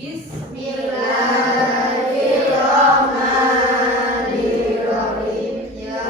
Bismillahirrahmanirrahim. Ya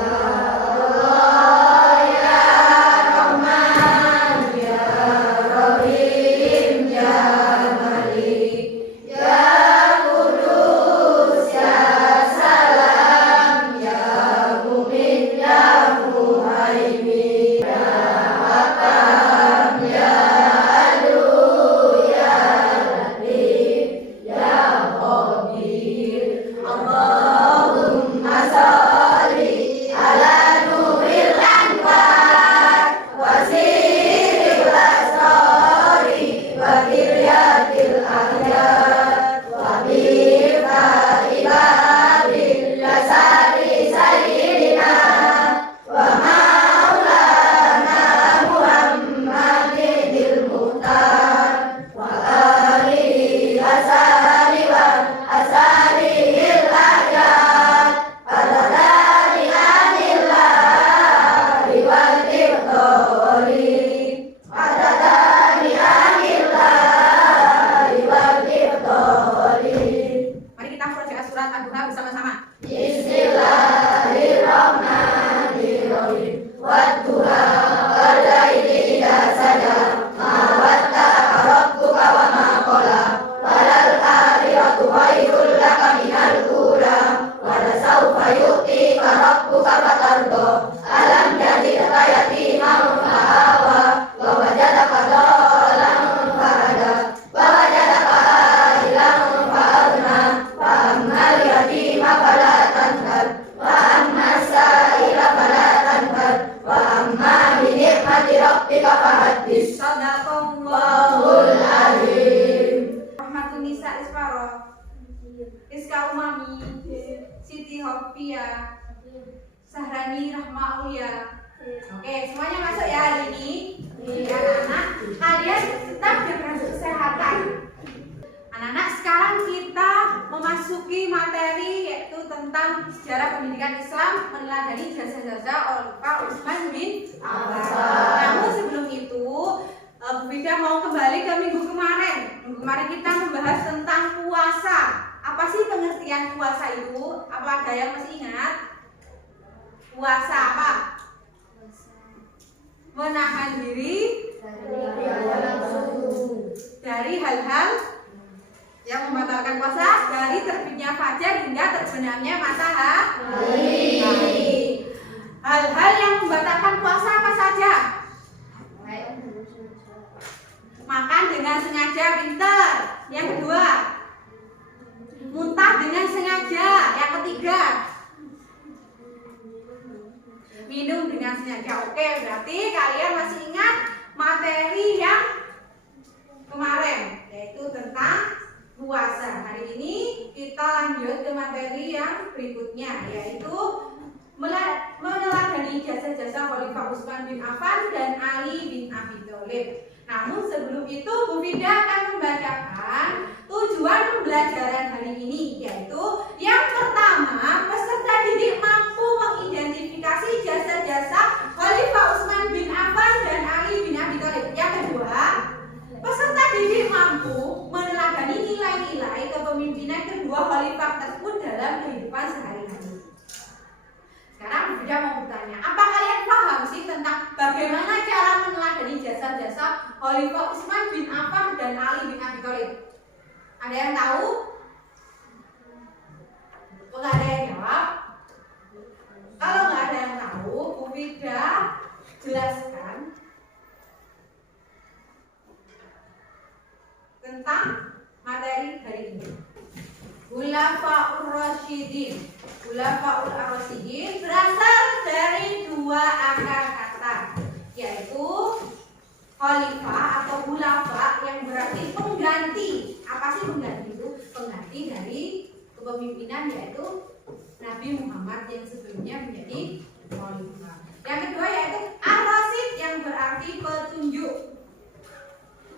Rizka Umami, Siti Hofia, Sahrani Rahma Aulia. Oke, semuanya masuk ya hari ini. Anak-anak, kalian tetap jaga kesehatan. Anak-anak, sekarang kita memasuki materi yaitu tentang sejarah pendidikan Islam meneladani jasa-jasa Pak Utsman bin Affan. Namun sebelum itu, Bu Vida mau kembali ke minggu kemarin. Minggu kemarin kita membahas tentang puasa. Apa sih pengertian puasa itu? Apa ada yang masih ingat? Puasa apa? Menahan diri dari hal-hal yang membatalkan puasa, dari terbitnya fajar hingga terbenamnya matahari. Hal-hal yang membatalkan puasa apa saja? Makan dengan sengaja, pintar. Yang kedua, muntah dengan sengaja. Yang ketiga, minum dengan sengaja. Oke, berarti kalian masih ingat materi yang kemarin, yaitu tentang puasa. Hari ini kita lanjut ke materi yang berikutnya, yaitu meneladani jasa-jasa Khalifah Utsman bin Affan dan Ali bin Abi Thalib. Namun sebelum itu, Bu Vida akan membacakan tujuan pembelajaran hari ini, yaitu yang pertama, peserta didik mampu mengidentifikasi jasa-jasa Khalifah Utsman bin Affan dan Ali bin Abi Thalib. Yang kedua, peserta didik mampu meneladani nilai-nilai kepemimpinan kedua khalifah tersebut dalam kehidupan sehari-hari. Sekarang Bu Vida mau bertanya, apa kalian paham sih tentang bagaimana cara meneladani jasa-jasa Khalifah Utsman bin Affan dan Ali bin Abi Thalib? Ada yang tahu? Nggak ada yang jawab? Kalau nggak ada yang tahu, Bu Vida jelaskan tentang materi hari ini. Khulafaur Rasyidin. Khulafaur Rasyidin berasal dari dua akar kata, yaitu khalifah atau khulafa yang berarti pengganti. Apa sih pengganti itu? Pengganti dari kepemimpinan, yaitu Nabi Muhammad yang sebelumnya menjadi khalifah. Yang kedua yaitu ar-rasyid yang berarti petunjuk.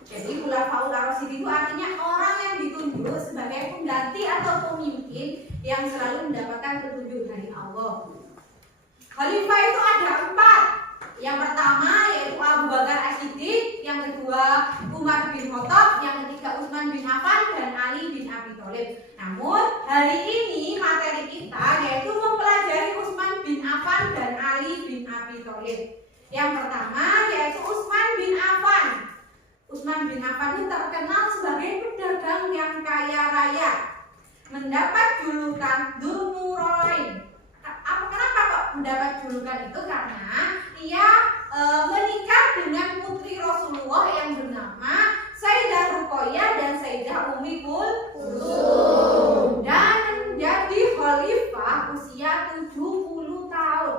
Jadi khulafaul ar-rasyid itu artinya orang yang ditunjuk sebagai pengganti atau pemimpin yang selalu mendapatkan petunjuk dari Allah. Khalifah itu ada 4. Yang pertama yaitu Abu Bakar As-Siddiq, yang kedua Umar bin Khattab, yang ketiga Utsman bin Affan, dan Ali bin Abi Thalib. Namun hari ini materi kita yaitu mempelajari Utsman bin Affan dan Ali bin Abi Thalib. Yang pertama yaitu Utsman bin Affan. Utsman bin Affan ini terkenal sebagai pedagang yang kaya raya, mendapat julukan Dzunurain. Kenapa kok mendapat julukan itu? Karena ia menikah dengan putri Rasulullah yang bernama Sayyidah Ruqayyah dan Sayyidah Ummi Kulsum, dan menjadi khalifah usia 70 tahun.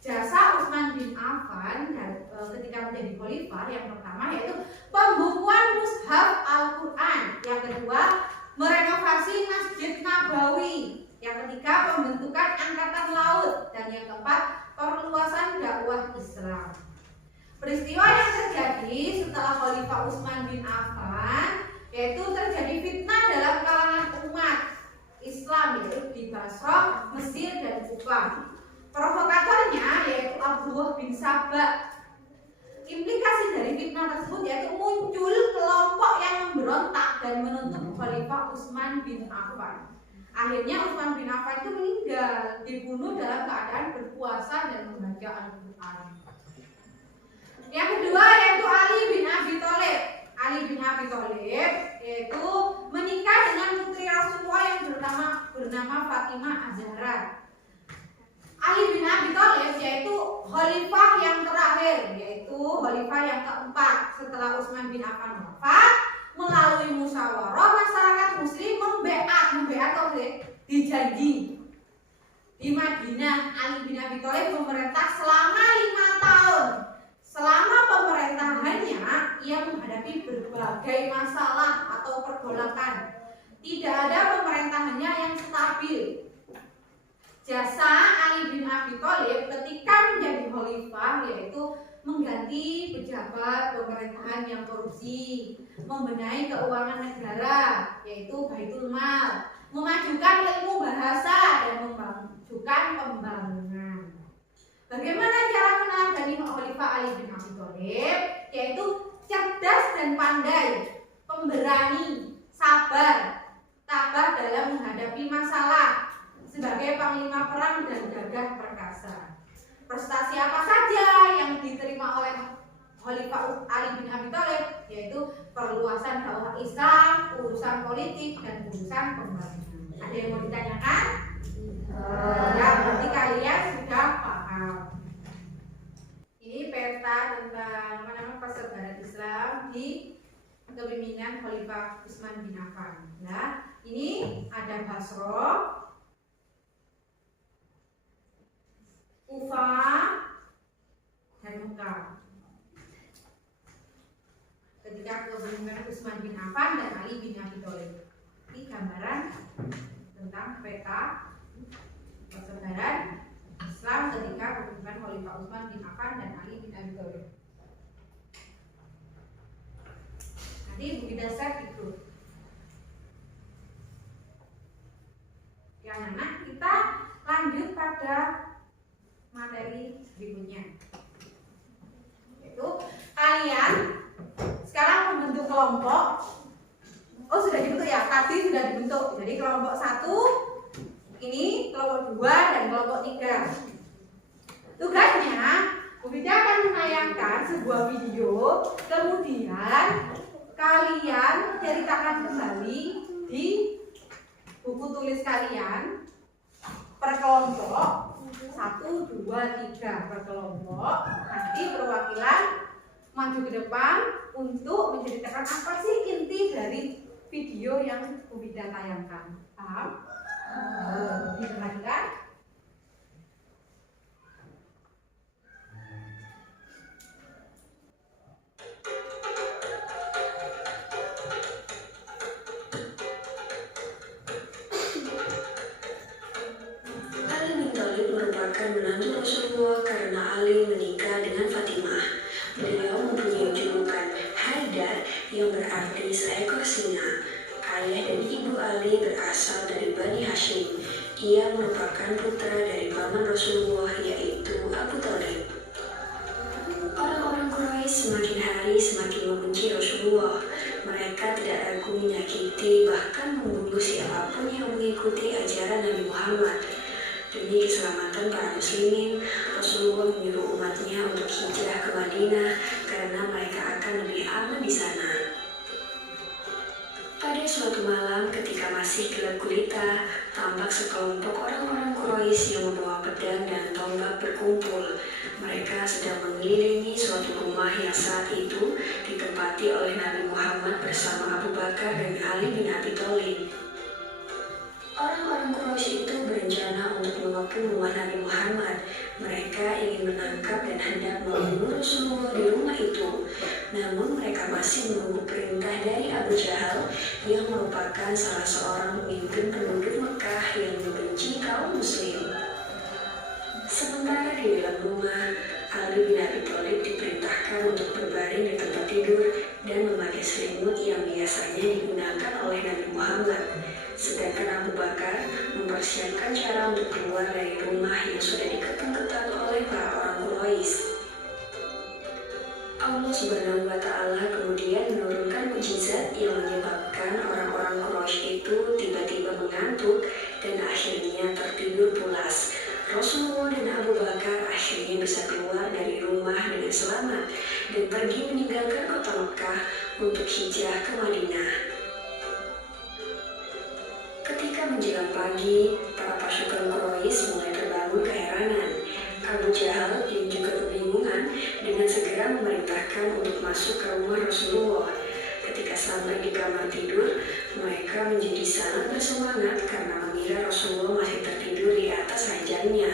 Jasa Utsman bin Affan ketika menjadi khalifah yang pertama yaitu pembukuan mushaf Al-Quran, yang kedua merenovasi Masjid Nabawi, yang ketiga pembentukan angkatan laut, dan yang keempat perluasan dakwah Islam. Peristiwa yang terjadi setelah Khalifah Utsman bin Affan yaitu terjadi fitnah dalam kalangan umat Islam yaitu di Basrah, Mesir, dan Kufah. Provokatornya yaitu Abdullah bin Sabah. Implikasi dari fitnah tersebut yaitu muncul kelompok yang memberontak dan menuntut Khalifah Utsman bin Affan. Akhirnya Utsman bin Affan itu meninggal, dibunuh dalam keadaan berpuasa dan membaca Al-Quran. Yang kedua yaitu Ali bin Abi Thalib. Ali bin Abi Thalib yaitu menikah dengan putri Rasulullah yang bernama Fatimah Az-Zahra. Ali bin Abi Thalib yaitu khalifah yang terakhir, yaitu khalifah yang keempat setelah Utsman bin Affan wafat. Melalui musyawarah masyarakat muslim membeat dijanji di Madinah. Ali bin Abi Thalib memerintah selama 5 tahun. Selama pemerintahannya ia menghadapi berbagai masalah atau pergolakan. Tidak ada pemerintahannya yang stabil. Jasa Ali bin Abi Thalib ketika menjadi khalifah yaitu mengganti pejabat pemerintahan yang korupsi, membenahi keuangan negara yaitu Baitul Mal, memajukan ilmu bahasa, dan memajukan pembangunan. Bagaimana cara meneladani Khalifah Ali bin Abi Thalib? Yaitu cerdas dan pandai, pemberani, sabar, tabah dalam menghadapi masalah, sebagai panglima perang dan gagah perkasa. Prestasi apa saja yang diterima oleh Khalifah Ali bin Abi Thalib? Yaitu perluasan dakwah Islam, urusan politik, dan urusan pembangunan. Ada yang mau ditanyakan? Ya, berarti kalian sudah paham. Ini peta tentang persebaran Islam di kepemimpinan Khalifah Utsman bin Affan. Nah, ini ada Basra, Kufah, dan Mekah. Ketika kepemimpinan Utsman bin Affan dan Ali bin Abi Thalib. Ini gambaran tentang peta persebaran Islam ketika kepemimpinan Khalifah Utsman bin Affan dan Ali bin Abi Thalib. Nanti bukti dasar di grup. Yang mana kita lanjut pada materi berikutnya, yaitu kalian sekarang membentuk kelompok. Oh, sudah dibentuk ya? Tadi sudah dibentuk. Jadi kelompok 1 ini, kelompok 2, dan kelompok 3. Tugasnya Bu Vida akan menayangkan sebuah video, kemudian kalian ceritakan kembali di buku tulis kalian per kelompok 1, 2, 3 per kelompok. Nanti perwakilan maju ke depan untuk menceritakan apa sih inti dari video yang Bu Vida tayangkan. Paham? Diperhatikan. Ali bin Thalib merupakan menantu Rasulullah karena Ali menikah dengan Fatimah. Beliau mempunyai julukan Haidar yang berarti seekor singa. Ayah dan ibu Ali berasal dari Bani Hashim. Ia merupakan putra dari paman Rasulullah yaitu Abu Thalib. Orang-orang Quraisy semakin hari semakin Mereka tidak ragu menyakiti bahkan membunuh siapapun yang mengikuti ajaran Nabi Muhammad. Demi keselamatan para muslimin, Rasulullah menyuruh umatnya untuk hijrah ke Madinah karena mereka akan lebih aman di sana. Pada suatu malam ketika masih gelap gulita, tampak sekelompok orang-orang Quraisy yang membawa pedang dan tombak berkumpul. Mereka sedang mengelilingi suatu rumah yang saat itu ditempati oleh Nabi Muhammad bersama Abu Bakar dan Ali bin Abi Thalib. Orang-orang Quraisy itu berencana untuk mengepung rumah Nabi Muhammad. Mereka ingin menangkap dan hendak membunuh Rasulullah di rumah itu. Namun mereka masih menunggu perintah dari Abu Jahal yang merupakan salah seorang pemimpin penduduk Mekah yang membenci kaum muslim. Sementara di dalam rumah, Ali bin Abi Thalib diperintahkan untuk berbaring di tempat tidur dan memakai selimut yang biasanya digunakan oleh Nabi Muhammad. Sedangkan Abu Bakar mempersiapkan cara untuk keluar dari rumah yang sudah dikepung ketat oleh para orang Quraisy. Allah Subhanahu wa Ta'ala kemudian menurunkan mukjizat yang menyebabkan orang-orang Quraisy itu tiba-tiba mengantuk dan akhirnya tertidur pulas. Rasulullah dan Abu Bakar akhirnya bisa keluar dari rumah dengan selamat dan pergi meninggalkan kota Mekah untuk hijrah ke Madinah. Ketika menjelang pagi, para pasukan Quraisy mulai terbangun keheranan. Abu Jahal yang juga kebingungan dengan segera memerintahkan untuk masuk ke rumah Rasulullah. Ketika sampai di kamar tidur, mereka menjadi sangat bersemangat karena mengira Rasulullah masih tertidur di atas ranjangnya.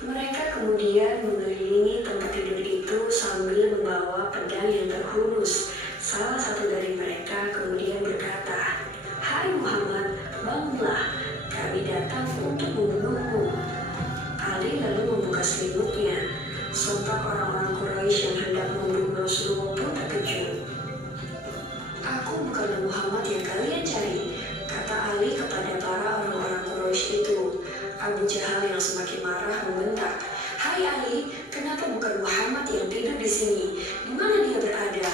Mereka kemudian mengelilingi tempat tidur itu sambil membawa pedang yang terhunus. Salah satu dari mereka kemudian berkata, "Hai Muhammad, bangunlah, kami datang untuk membunuhmu." Ali lalu membuka selimutnya. Sontak orang-orang Quraisy yang hendak membunuh Rasulullah pun terkejut. "Aku bukanlah Muhammad yang kalian cari," kata Ali kepada para orang-orang Quraisy itu. Abu Jahal yang semakin marah membentak, "Hai Ali, kenapa bukan Muhammad yang tidur di sini? Di mana dia berada?"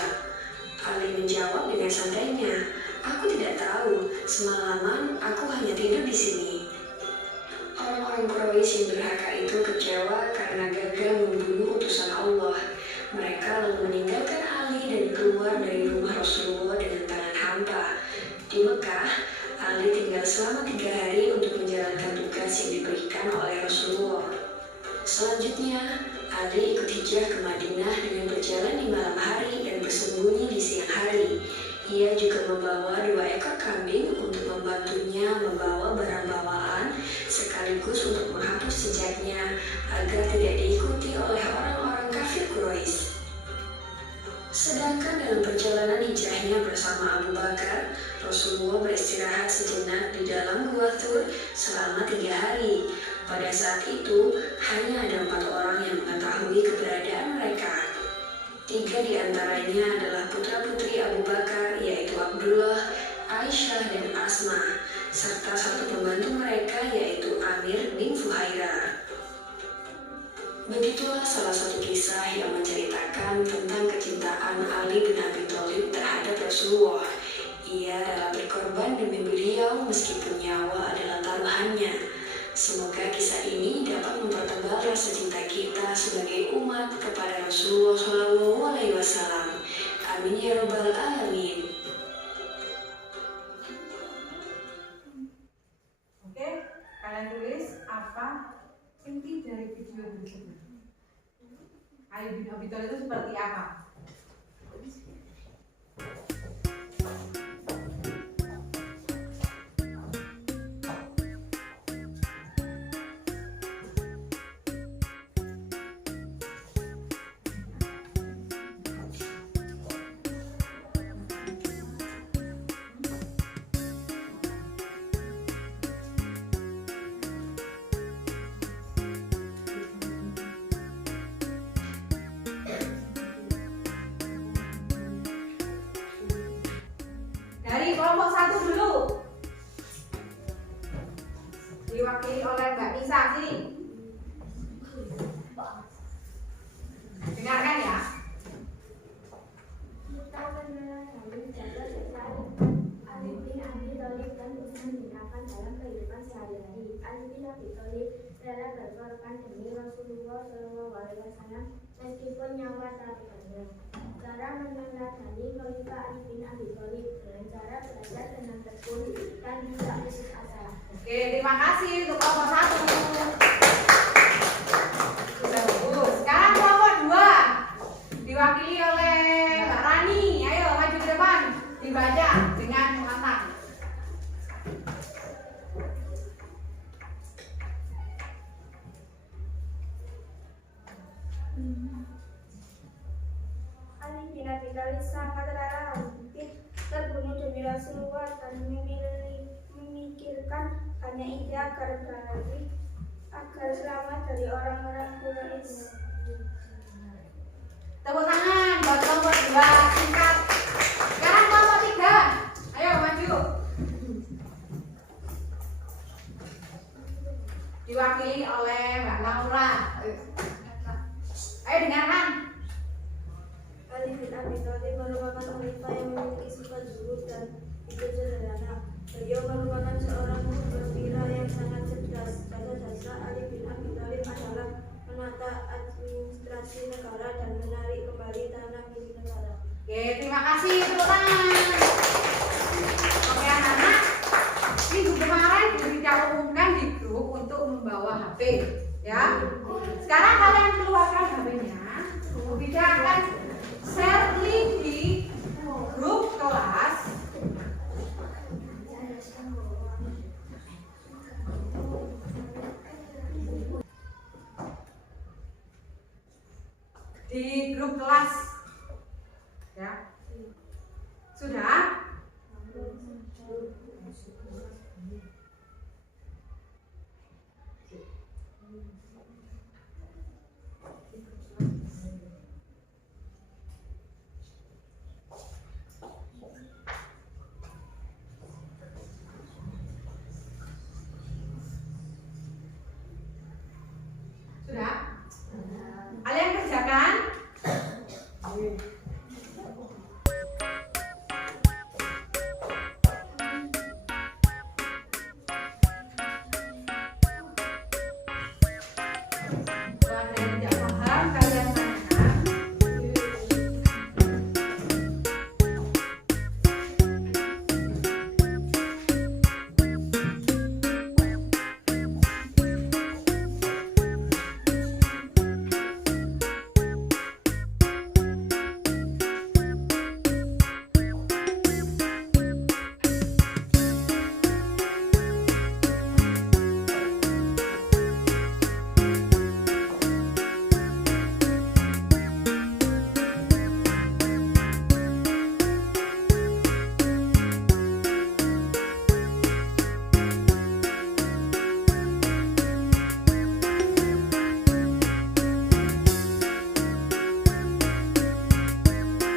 Ali menjawab dengan santainya, "Aku tidak tahu. Semalaman aku hanya tidur di sini." Orang-orang Quraisy yang durhaka itu kecewa karena gagal membunuh utusan Allah. Mereka lalu meninggalkan Ali dan keluar dari rumah Rasulullah dengan tangan hampa. Di Mekah, Ali tinggal selama 3 hari untuk menjalankan tugas yang diberikan oleh Rasulullah. Selanjutnya, Ali ikut hijrah ke Madinah dengan berjalan di malam hari dan bersembunyi di siang hari. Ia juga membawa 2 ekor kambing untuk membantunya membawa barang bawaan sekaligus untuk menghapus jejaknya agar tidak diikuti oleh orang-orang kafir Quraisy. Sedangkan dalam perjalanan hijrahnya bersama Abu Bakar, Rasulullah beristirahat sejenak di dalam Gua Thur selama 3 hari. Pada saat itu, hanya ada 4 orang yang mengetahui keberadaan mereka. 3 di antaranya adalah putra-putri Abu Bakar, yaitu Abdullah, Aisyah, dan Asma, serta 1 pembantu mereka, yaitu Amir bin Fuhairah. Begitulah salah satu kisah yang menceritakan tentang kecintaan Ali bin Abi Thalib terhadap Rasulullah. Ia rela berkorban demi beliau meskipun nyawa adalah taruhannya. Semoga kisah ini dapat mempertebal rasa cinta kita sebagai umat kepada Rasulullah SAW. Amin ya Rabbal Alamin. Oke, kalian tulis apa inti dari video berikutnya. Ali bin Abi Thalib itu seperti apa? Dari kelompok 1 dulu, diwakili oleh Mbak Nisa, sini. Dengarkan ya. Ali bin Abi Thalib rela berkorban demi Rasulullah SAW meskipun nyawa taruhannya. Cara meneladani Khalifah Ali bin Abi Thalib dengan cara belajar dengan tekun dan tidak putus asa. Oke, terima kasih untuk kelompok 1. Sudah bagus. Sekarang kelompok 2 diwakili oleh Mbak Rani. Ayo maju ke depan, dibaca dengan mantap. Ali bin Abi Thalib sangat rela hampir terbunuh demi Rasulullah dan memikirkan hanya itu agar selamat dari orang-orang Quraisy. Tepuk tangan buat kelompok 2, singkat. Sekarang kelompok 3. Ayo maju. Diwakili oleh Mbak Laura. Ayo dengarkan. Ali bin Abi Thalib merupakan khalifah yang memiliki sifat zuhud dan hidup sederhana. Beliau merupakan seorang perwira yang sangat cerdas. Jasa Ali bin Abi Thalib adalah menata administrasi negara dan menarik kembali tanah milik negara. Oke, terima kasih. Tepuk tangan. Oke anak-anak, minggu kemarin kita umumkan di grup untuk membawa HP, ya. Sekarang kalian keluarkan HP-nya. Kita akan share link di grup kelas. Di grup kelas, ya. Sudah? Sudah? Kalian kerjakan? Kalau ada yang tidak paham, kalian tanyakan.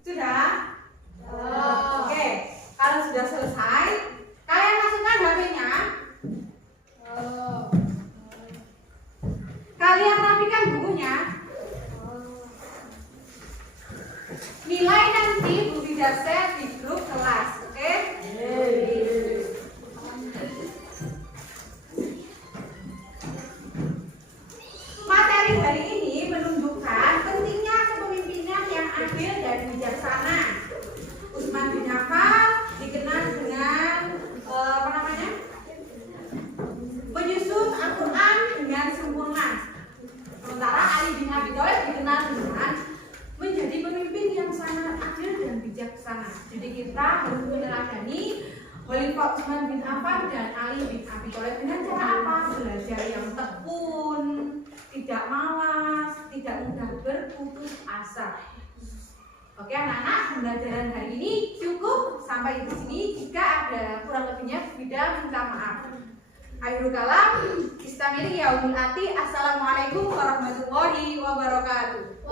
Sudah? Oke, kalau sudah selesai, kalian masukkan HP-nya. Kalian rapikan bukunya. Nilai nanti Bu Vida share di grup kelas, oke? Materi hari ini menunjukkan pentingnya kepemimpinan yang adil dan bijaksana. Utsman bin Affan dikenal dengan menyusun Al-Quran dengan sempurna. Sementara Ali bin Abi Thalib dikenal dengan menjadi pemimpin yang sangat adil dan bijaksana. Jadi kita harus meneladani Khalifah Utsman bin Affan dan Ali bin Abi Thalib dengan cara apa? Belajar yang tekun, tidak malas, tidak mudah berputus asa. Oke anak-anak, pembelajaran hari ini cukup sampai di sini. Jika ada kurang lebihnya, Vida minta maaf. Akhirul kalam, istamili yaumul ati. Assalamualaikum warahmatullahi wabarakatuh.